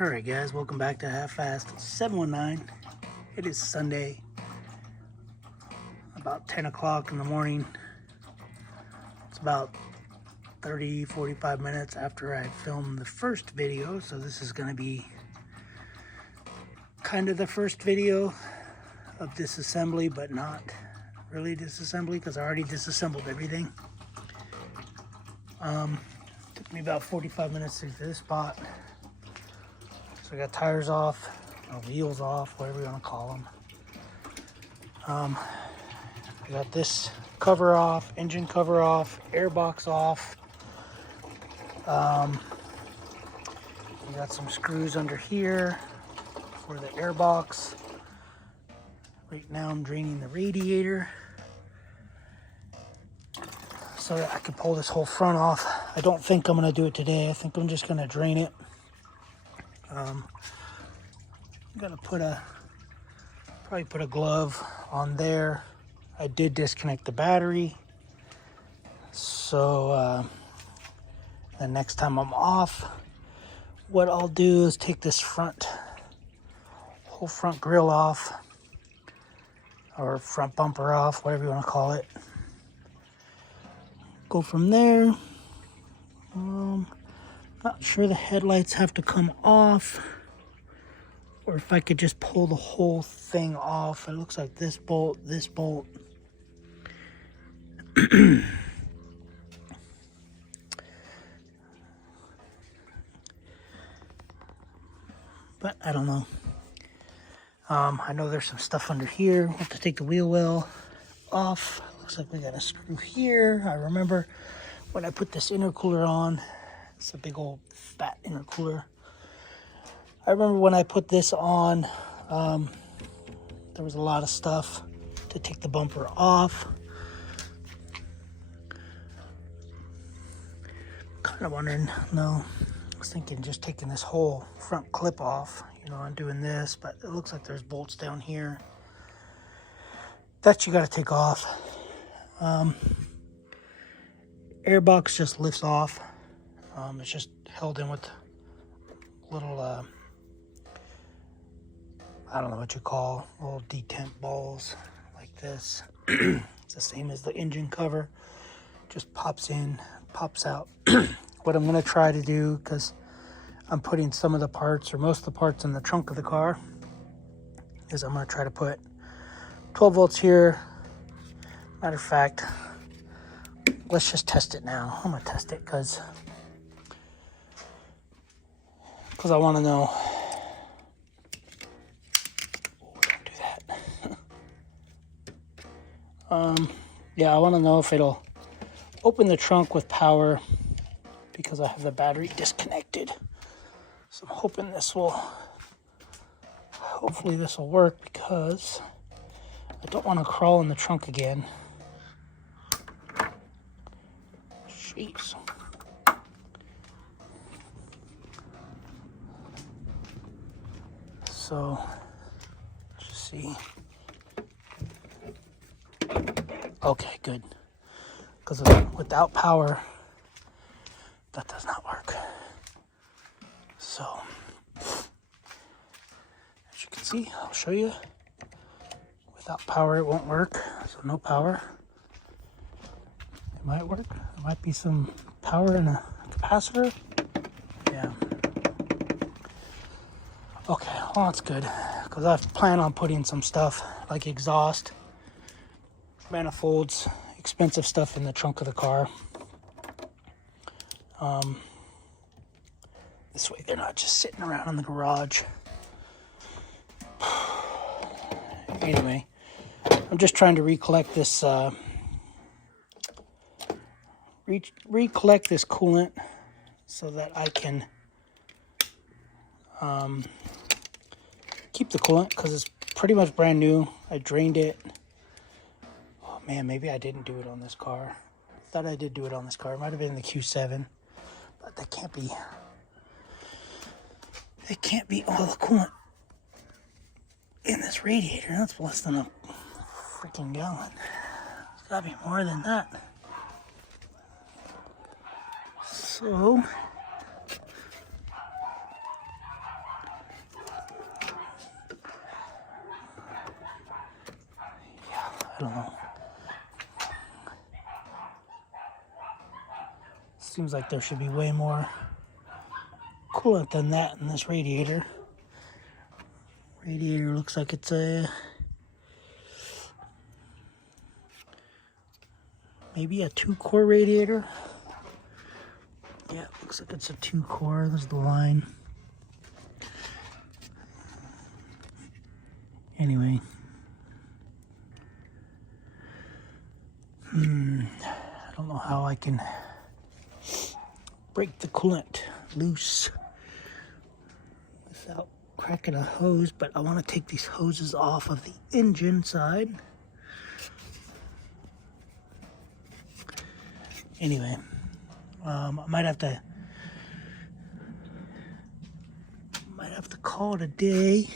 Alright guys, welcome back to Half-Fast 719. It is Sunday, about 10 o'clock in the morning. It's about 30-45 minutes after I filmed the first video, so this is going to be kind of the first video of disassembly, but not really disassembly because I already disassembled everything. Took me about 45 minutes to get to this spot. So I got tires off, wheels off, whatever you want to call them. I got this cover off, engine cover off, airbox off. We got some screws under here for the airbox. Right now I'm draining the radiator so that I can pull this whole front off. I don't think I'm going to do it today. I think I'm just going to drain it. I'm gonna probably put a glove on there. I did disconnect the battery, so the next time I'm off, what I'll do is take this whole front grille off, or front bumper off, whatever you want to call it. Go from there. Not sure the headlights have to come off, or if I could just pull the whole thing off. It looks like this bolt. But I don't know. I know there's some stuff under here. We'll have to take the wheel well off. Looks like we got a screw here. I remember when I put this intercooler on. It's a big old fat intercooler. I remember when I put this on, there was a lot of stuff to take the bumper off. Kind of wondering, no, I was thinking just taking this whole front clip off, and doing this, but it looks like there's bolts down here that you got to take off. Airbox just lifts off. It's just held in with little, I don't know what you call, little detent balls like this. It's the same as the engine cover. Just pops in, pops out. What I'm going to try to do, because I'm putting some of the parts, or most of the parts, in the trunk of the car, is I'm going to try to put 12 volts here. Matter of fact, let's just test it now. I'm going to test it because I want to know. Oh, don't do that. Yeah, I want to know if it'll open the trunk with power, because I have the battery disconnected. So I'm hoping hopefully this will work, because I don't want to crawl in the trunk again. Jeez. So, let's see. Okay, good. Because without power, that does not work. So, as you can see, I'll show you. Without power, it won't work. So no power. It might work. There might be some power in a capacitor. Yeah. Okay, well, that's good, because I plan on putting some stuff like exhaust, manifolds, expensive stuff in the trunk of the car. This way they're not just sitting around in the garage. Anyway, I'm just trying to recollect this recollect this coolant so that I can keep the coolant, because it's pretty much brand new. I drained it. Oh man, maybe I didn't do it on this car. I thought I did do it on this car. It might have been in the Q7, but that can't be. It can't be all the coolant in this radiator. That's less than a freaking gallon. It's gotta be more than that. So I don't know. Seems like there should be way more coolant than that in this radiator. Radiator looks like it's maybe a 2-core radiator. Yeah, looks like it's a 2-core. There's the line. Anyway. I don't know how I can break the coolant loose without cracking a hose, but I want to take these hoses off of the engine side. Anyway, I might have to call it a day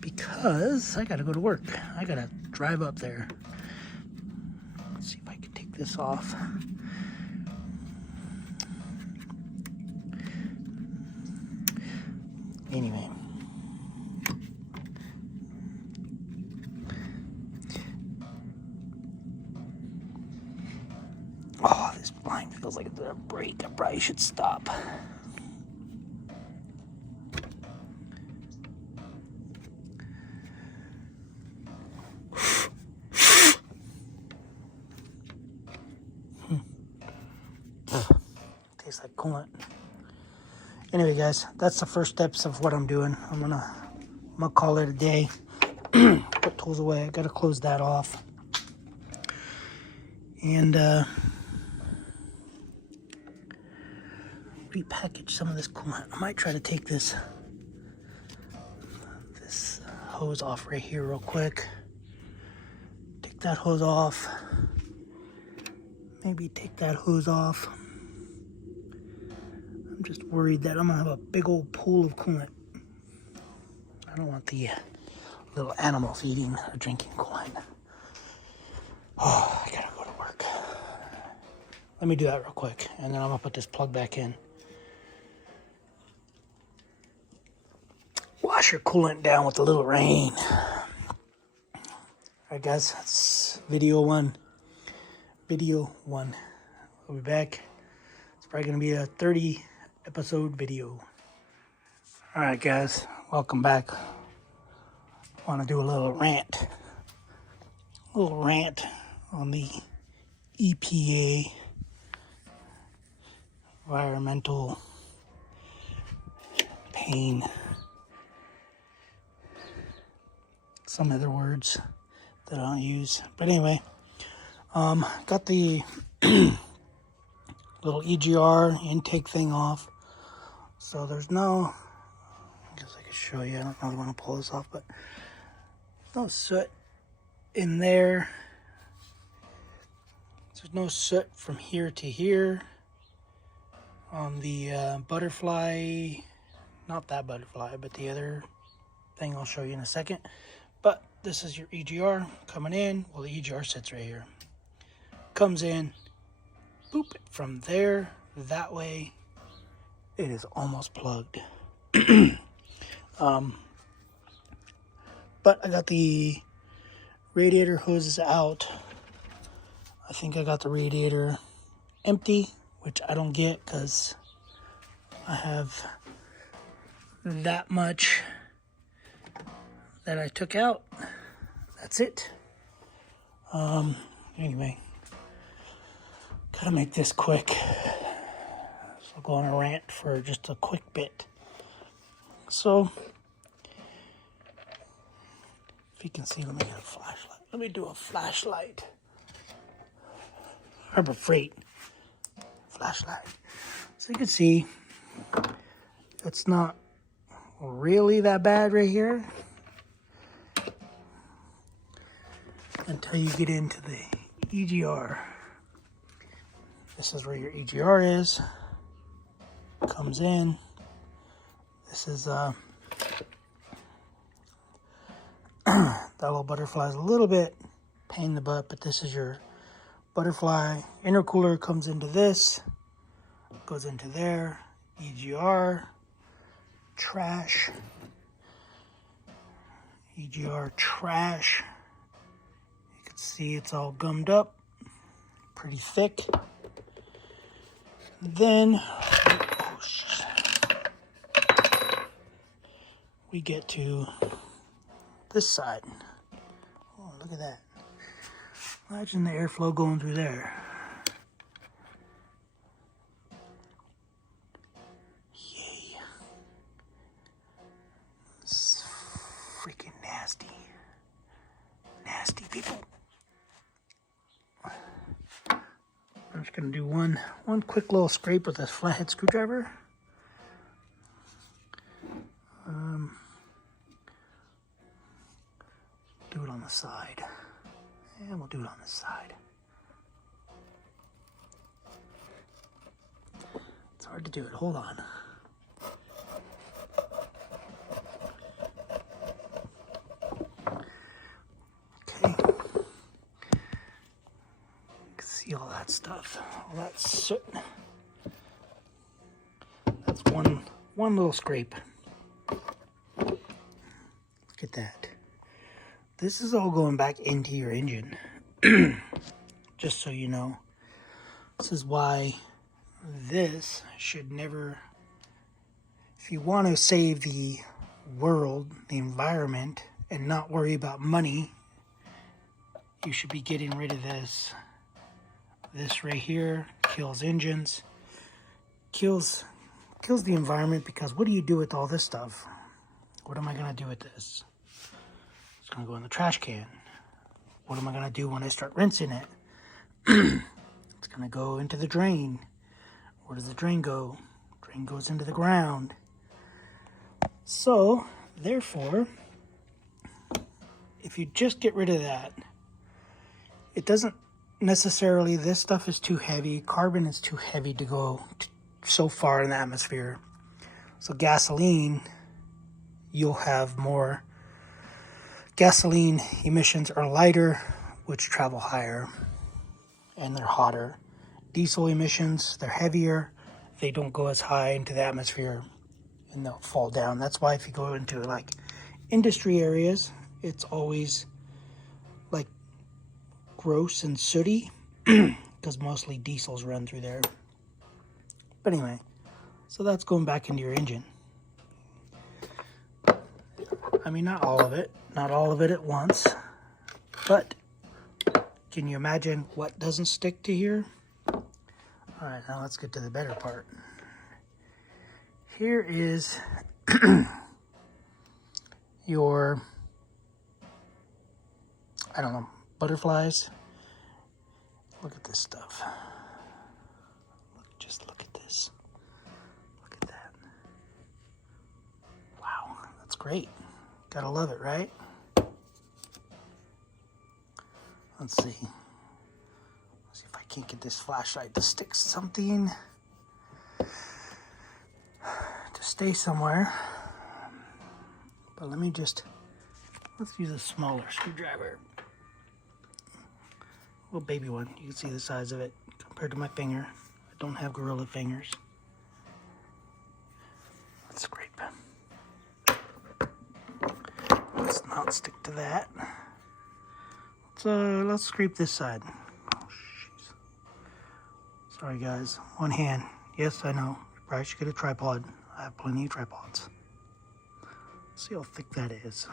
because I gotta go to work. I gotta drive up there. Let's see if I can take this off. Anyway. Oh, this blind feels like it's gonna break. I probably should stop. Tastes like coolant. Anyway, guys, that's the first steps of what I'm doing. I'm gonna call it a day. Put tools away. I gotta close that off. And repackage some of this coolant. I might try to take this hose off right here real quick. Take that hose off. Maybe take that hose off. I'm just worried that I'm gonna have a big old pool of coolant. I don't want the little animals eating or drinking coolant. Oh, I gotta go to work. Let me do that real quick, and then I'm gonna put this plug back in. Wash your coolant down with a little rain. Alright guys, that's video one. I'll be back. It's probably gonna be a 30 episode video. Alright guys, welcome back. I want to do a little rant. On the EPA, environmental pain. Some other words that I don't use. But anyway, got the little EGR intake thing off. So there's no, I guess I could show you. I don't really want to pull this off, but there's no soot in there. There's no soot from here to here. On the butterfly, not that butterfly, but the other thing I'll show you in a second. But this is your EGR coming in. Well, the EGR sits right here. Comes in, boop, from there, that way, it is almost plugged. But I got the radiator hoses out. I think I got the radiator empty, which I don't get because I have that much that I took out. That's it. Anyway, gotta make this quick. So I'll go on a rant for just a quick bit. So, if you can see, let me get a flashlight. Let me do a flashlight. Harbor Freight flashlight. So you can see, it's not really that bad right here until you get into the EGR. This is where your EGR is. Comes in. This is that little butterfly is a little bit pain in the butt, but this is your butterfly. Intercooler comes into this, goes into there. EGR, trash. EGR, trash. See, it's all gummed up, pretty thick. Then we get to this side. Oh, look at that. Imagine the airflow going through there. Yay. It's freaking nasty. Nasty people. I'm just gonna do one quick little scrape with this flathead screwdriver. Do it on the side. And we'll do it on this side. It's hard to do it. Hold on. Okay. You can see all that stuff. All that soot. That's one little scrape. Look at that. This is all going back into your engine. Just so you know. This is why this should never, if you want to save the world, the environment, and not worry about money, you should be getting rid of this. This right here kills engines, kills the environment, because what do you do with all this stuff? What am I going to do with this? It's going to go in the trash can. What am I going to do when I start rinsing it? It's going to go into the drain. Where does the drain go? Drain goes into the ground. So, therefore, if you just get rid of that, it doesn't necessarily, this stuff is too heavy. Carbon is too heavy to go so far in the atmosphere. So gasoline, you'll have more. Gasoline emissions are lighter, which travel higher, and they're hotter. Diesel emissions, they're heavier. They don't go as high into the atmosphere, and they'll fall down. That's why if you go into like industry areas, it's always like gross and sooty, because mostly diesels run through there. But anyway, so that's going back into your engine. I mean, not all of it at once, but can you imagine what doesn't stick to here? All right, now let's get to the better part. Here is your, I don't know, butterflies. Look at this stuff. Just look at this. Look at that. Wow, that's great. Gotta love it, right? Let's see. Let's see if I can't get this flashlight to stick something to stay somewhere. But let's use a smaller screwdriver. Little baby one. You can see the size of it compared to my finger. I don't have gorilla fingers. Let's scrape. Let's not stick to that. Let's scrape this side. Oh, jeez. Sorry, guys. One hand. Yes, I know. You probably should get a tripod. I have plenty of tripods. Let's see how thick that is.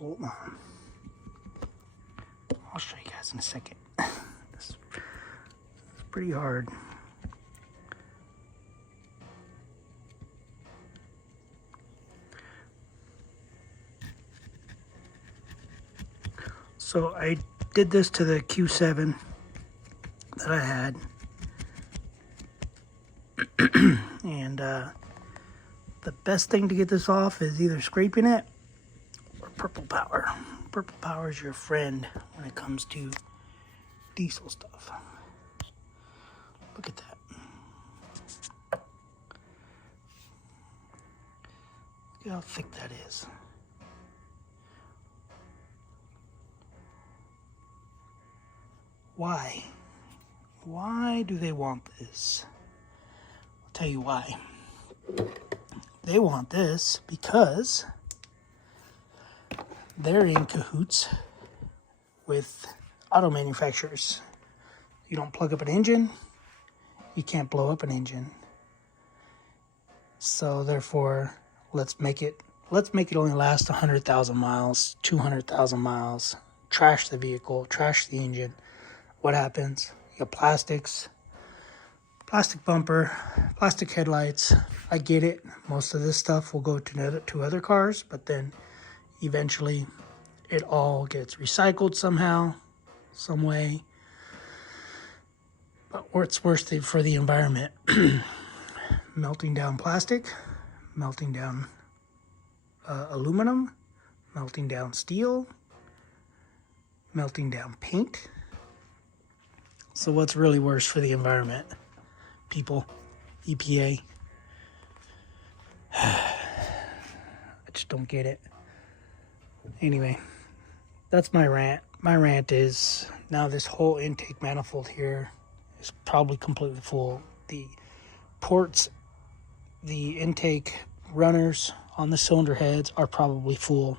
Hold on. I'll show you guys in a second. This is pretty hard. So I did this to the Q7 that I had. And the best thing to get this off is either scraping it or Purple Power. Purple Power is your friend when it comes to diesel stuff. Look at that. Look at how thick that is. Why? Why do they want this? I'll tell you why. They want this because they're in cahoots with auto manufacturers. You don't plug up an engine, you can't blow up an engine. So therefore, let's make it only last 100,000 miles, 200,000 miles. Trash the vehicle, trash the engine. What happens? You got plastics, plastic bumper, plastic headlights. I get it. Most of this stuff will go to other cars, but then eventually it all gets recycled somehow, some way. But what's worse for the environment? Melting down plastic, melting down aluminum, melting down steel, melting down paint. So what's really worse for the environment? People, EPA. I just don't get it. Anyway, that's my rant. My rant is now this whole intake manifold here is probably completely full. The ports, the intake runners on the cylinder heads are probably full.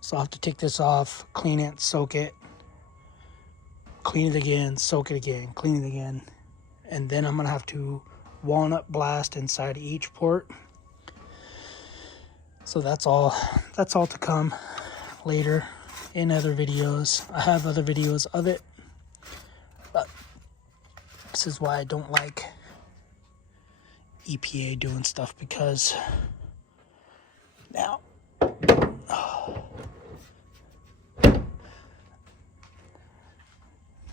So I'll have to take this off, clean it, soak it, clean it again, soak it again, clean it again. And then I'm going to have to walnut blast inside each port. So that's all to come later in other videos. I have other videos of it, but this is why I don't like EPA doing stuff, because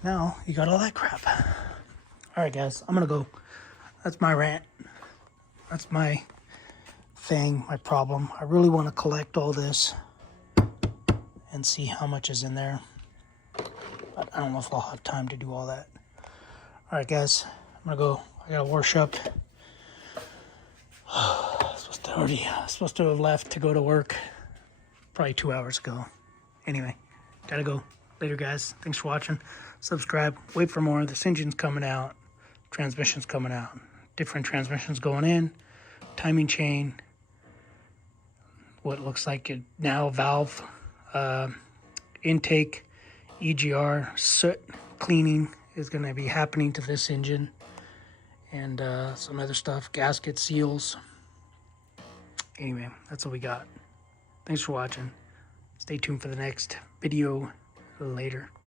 now you got all that crap. All right, guys, I'm gonna go. That's my rant. That's my thing, my problem. I really want to collect all this and see how much is in there, but I don't know if I'll have time to do all that. All right, guys, I'm gonna go. I gotta wash up. Supposed to have left to go to work probably 2 hours ago. Anyway, gotta go. Later, guys. Thanks for watching. Subscribe. Wait for more. This engine's coming out. Transmission's coming out. Different transmissions going in. Timing chain. What looks like it now valve. Intake. EGR. Soot cleaning is going to be happening to this engine. And some other stuff. Gasket seals. Anyway, that's what we got. Thanks for watching. Stay tuned for the next video later.